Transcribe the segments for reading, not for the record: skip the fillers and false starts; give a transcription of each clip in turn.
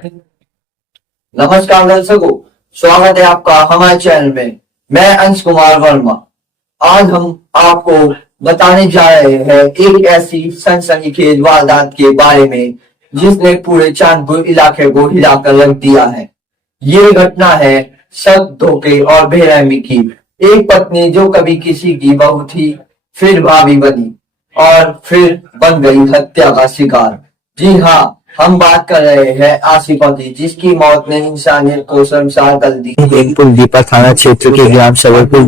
नमस्कार दर्शकों, स्वागत है आपका हमारे चैनल में। मैं अंश कुमार वर्मा। आज हम आपको बताने जा रहे हैं एक ऐसी सनसनीखेज वारदात के बारे में जिसने पूरे चांदपुर इलाके को हिलाकर रख दिया है। ये घटना है शक, धोखे और बेरहमी की। एक पत्नी जो कभी किसी की बहू थी, फिर भाभी बनी और फिर बन गई हत्या का शिकार। जी हाँ, हम बात कर रहे हैं आसिफा की, जिसकी मौत ने इंसानियत को शर्मसार कर दी। कुलदीपा थाना क्षेत्र के ग्राम सबलपुर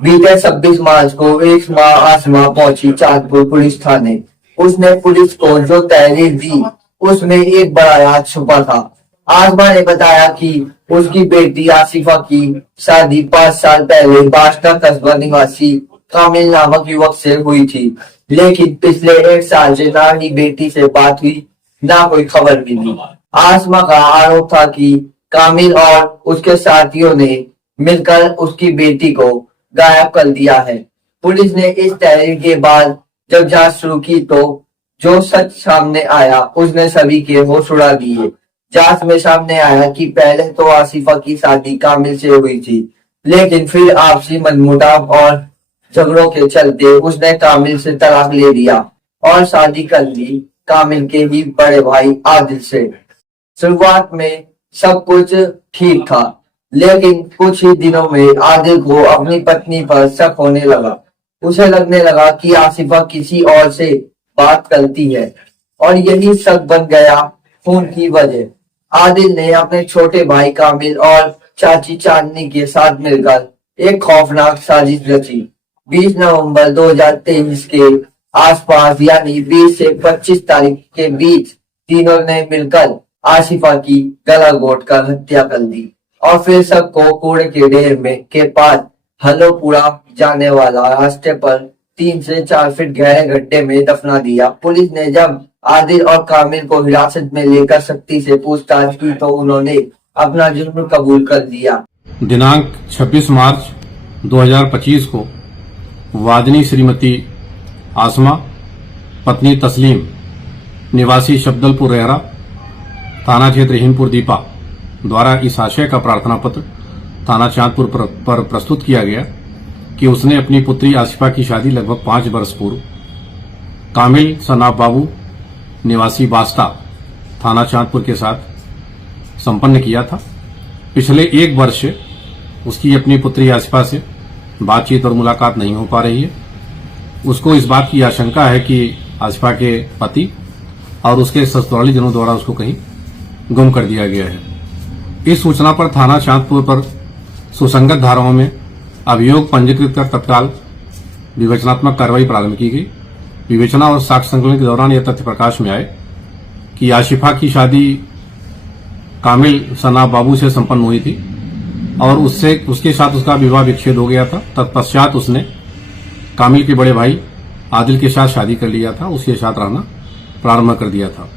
बीते 26 मार्च को एक माँ आसमा पहुंची चांदपुर पुलिस थाने। उसने पुलिस को जो तहरीर दी उसमें एक बड़ा राज छुपा था। आसमा ने बताया कि उसकी बेटी आसिफा की शादी 5 साल पहले बास्ता कस्बा निवासी कामिल नामक युवक से हुई थी, लेकिन पिछले 1 साल से ना ही बेटी से बात हुई, ना कोई खबर मिली। आसमा का आरोप था कि कामिल और उसके साथियों ने मिलकर उसकी बेटी को गायब कर दिया है। पुलिस ने इस तहरीर के बाद जब जांच शुरू की तो जो सच सामने आया उसने सभी के होश उड़ा दिए। जांच में सामने आया कि पहले तो आसिफा की शादी कामिल से हुई थी, लेकिन फिर आपसी मनमुटाव और झगड़ों के चलते उसने कामिल से तलाक ले लिया और शादी कर ली कामिल के ही बड़े भाई आदिल से। शुरुआत में सब कुछ ठीक था, लेकिन कुछ ही दिनों में आदिल को अपनी पत्नी पर शक होने लगा। उसे लगने लगा कि आसिफा किसी और से बात करती है और यही शक बन गया खून की वजह। आदिल ने अपने छोटे भाई कामिल और चाची चांदनी के साथ मिलकर एक खौफनाक साजिश रची। 20 नवंबर 2023 के आसपास यानी 20 से 25 तारीख के बीच तीनों ने मिलकर आसिफा की गला घोंटकर हत्या कर दी और फिर सबको कूड़े के ढेर में के पास हलोपुरा जाने वाला रास्ते पर 3 से 4 फीट गहरे गड्ढे में दफना दिया। पुलिस ने जब आदिल और कामिल को हिरासत में लेकर सख्ती से पूछताछ की तो उन्होंने अपना जुर्म कबूल कर दिया। दिनांक 26 मार्च 2025 को वादनी श्रीमती आसमा पत्नी तस्लीम निवासी शब्दलपुर रेहरा थाना क्षेत्र हिंदपुर दीपा द्वारा इस आशय का प्रार्थना पत्र थाना चांदपुर पर प्रस्तुत किया गया कि उसने अपनी पुत्री आसिफा की शादी लगभग 5 वर्ष पूर्व कामिल सनाब बाबू निवासी बास्ता थाना चांदपुर के साथ संपन्न किया था। पिछले 1 वर्ष से उसकी अपनी पुत्री आसिफा से बातचीत और मुलाकात नहीं हो पा रही है। उसको इस बात की आशंका है कि आसिफा के पति और उसके ससुराली जनों द्वारा उसको कहीं गुम कर दिया गया है। इस सूचना पर थाना चांदपुर पर सुसंगत धाराओं में अभियोग पंजीकृत कर तत्काल विवेचनात्मक कार्रवाई प्रारंभ की गई। विवेचना और साक्ष्य संकलन के दौरान यह तथ्य प्रकाश में आए कि आसिफा की शादी कामिल सनाब बाबू से संपन्न हुई थी और उसके साथ उसका विवाह विच्छेद हो गया था। तत्पश्चात उसने कामिल के बड़े भाई आदिल के साथ शादी कर लिया था, उसके साथ रहना प्रारंभ कर दिया था।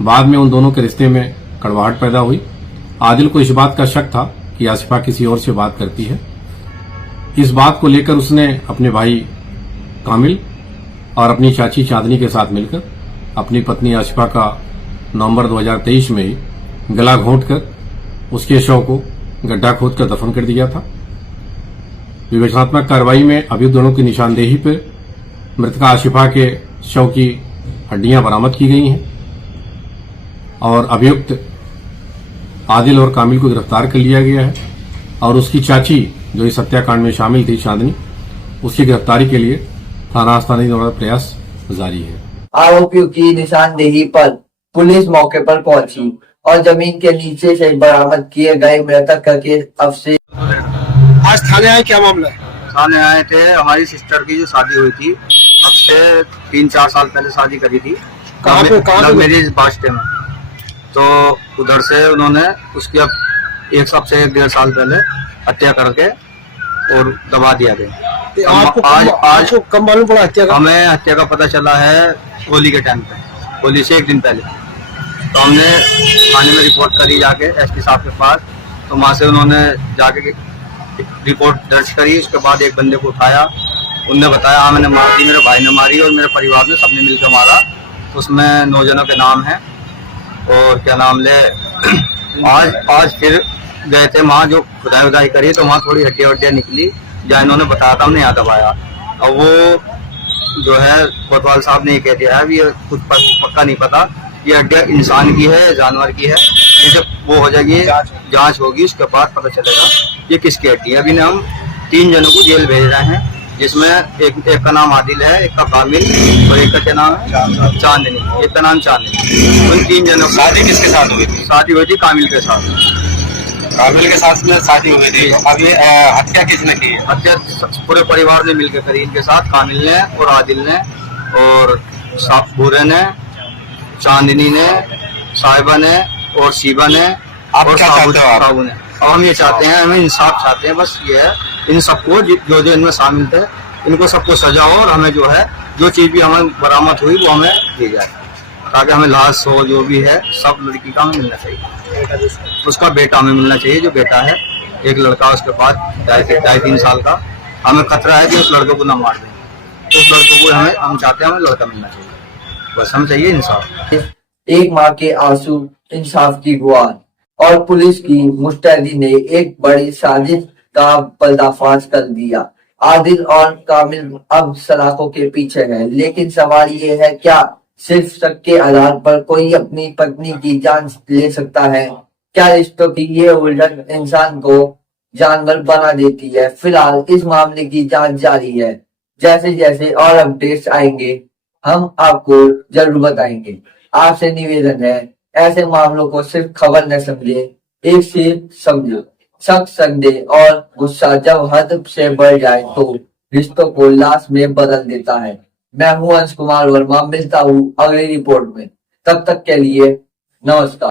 बाद में उन दोनों के रिश्ते में कड़वाहट पैदा हुई। आदिल को इस बात का शक था कि आसिफा किसी और से बात करती है। इस बात को लेकर उसने अपने भाई कामिल और अपनी चाची चांदनी के साथ मिलकर अपनी पत्नी आसिफा का नवंबर 2023 में ही गला घोंटकर उसके शव को गड्ढा खोदकर दफन कर दिया था। विवेचनात्मक कार्रवाई में अभियुक्त दोनों की निशानदेही पर मृतका आसिफा के शव की हड्डियां बरामद की गई हैं और अभियुक्त आदिल और कामिल को गिरफ्तार कर लिया गया है और उसकी चाची जो इस हत्याकांड में शामिल थी चांदनी, उसकी गिरफ्तारी के लिए थाना स्थानीय द्वारा प्रयास जारी है। आरोपियों की निशानदेही पर पुलिस मौके पर पहुंची और जमीन के नीचे से बरामद किए गए मृतक के अवशेष। आज थाने आए, क्या मामला है? थाने आए थे, हमारी सिस्टर की जो शादी हुई थी अब से 3-4 साल पहले शादी करी थी। कहाँ पे? मेरी बास्ते में। तो उधर से उन्होंने उसकी अब 1 साल से 1-1.5 साल पहले हत्या करके और दबा दिया गया। आज कब मालूम पड़ा हत्या का? हमें हत्या का पता चला है होली के टाइम पे, होली से 1 दिन पहले। तो हमने थाने में रिपोर्ट करी जाके एसपी साहब के पास, तो वहाँ से उन्होंने जाके रिपोर्ट दर्ज करी। उसके बाद एक बंदे को उठाया, उनने बताया हाँ मैंने मार दी, मेरे भाई ने मारी और मेरे परिवार में सबने मिलकर मारा। उसमें 9 जनों के नाम हैं और क्या नाम ले आज फिर गए थे वहाँ, जो खुदाई उदाई करी तो वहाँ थोड़ी हड्डियाँ वड्डियाँ निकली, जहाँ इन्होंने बताया था हमने यहाँ दबाया। अब वो जो है कोतवाल साहब ने कह दिया है, अभी ये खुद पक्का नहीं पता ये हड्डियाँ इंसान की है जानवर की है। ये जब वो हो जाएगी जांच होगी उसके बाद पता चलेगा ये किसकी हड्डी है। अभी हम 3 जनों को जेल भेज रहे हैं, जिसमें एक का नाम आदिल है, एक का कामिल और एक का क्या नाम है चांदनी, एक का नाम चांदनी। उन 3 जनों की शादी किसके साथ हुई थी? शादी हुई थी कामिल के साथ। काबिल के साथ में शादी हुई थी। अब ये हत्या किसने की है? हत्या पूरे परिवार ने मिलकर करी इनके साथ, कामिल ने और आदिल ने और भूरे ने, चांदनी ने, साहिबा ने और शिबा ने आप और क्या चाहते हो आप? साबू ने। और हम ये चाहते हैं, हमें इंसाफ चाहते हैं, बस ये है इन सबको जो जो इनमें शामिल थे इनको सबको सजा हो और हमें जो है जो चीज भी हमें बरामद हुई वो हमें दी जाए, ताकि हमें लाश हो जो भी है सब लड़की का हमें मिलना चाहिए। उसका बेटा हमें मिलना चाहिए, जो बेटा है एक लड़का उसके पास 2.5-3 साल का। हमें खतरा है कि उस लड़के को न मार दें, तो उस लड़के को हम चाहते हैं हमें लड़का मिलना चाहिए, बस हम चाहिए इंसाफ। एक माँ के आंसू, इंसाफ की गुहार और पुलिस की मुस्तैदी ने एक बड़ी साजिश का पर्दाफाश कर दिया। आदिल और कामिल अब सलाखों के पीछे है, लेकिन सवाल ये है, क्या सिर्फ शक के आधार पर कोई अपनी पत्नी की जान ले सकता है? क्या रिश्तों की ये उलझन इंसान को जानवर बना देती है? फिलहाल इस मामले की जांच जारी है। जैसे जैसे और अपडेट्स आएंगे हम आपको जरूर बताएंगे। आपसे निवेदन है, ऐसे मामलों को सिर्फ खबर न समझे, एक से समझो। शक, संदेह और गुस्सा जब हद से बढ़ जाए तो रिश्तों को लाश में बदल देता है। मैं हूं अंश कुमार वर्मा, मिलता हूं अगली रिपोर्ट में। तब तक के लिए नमस्कार।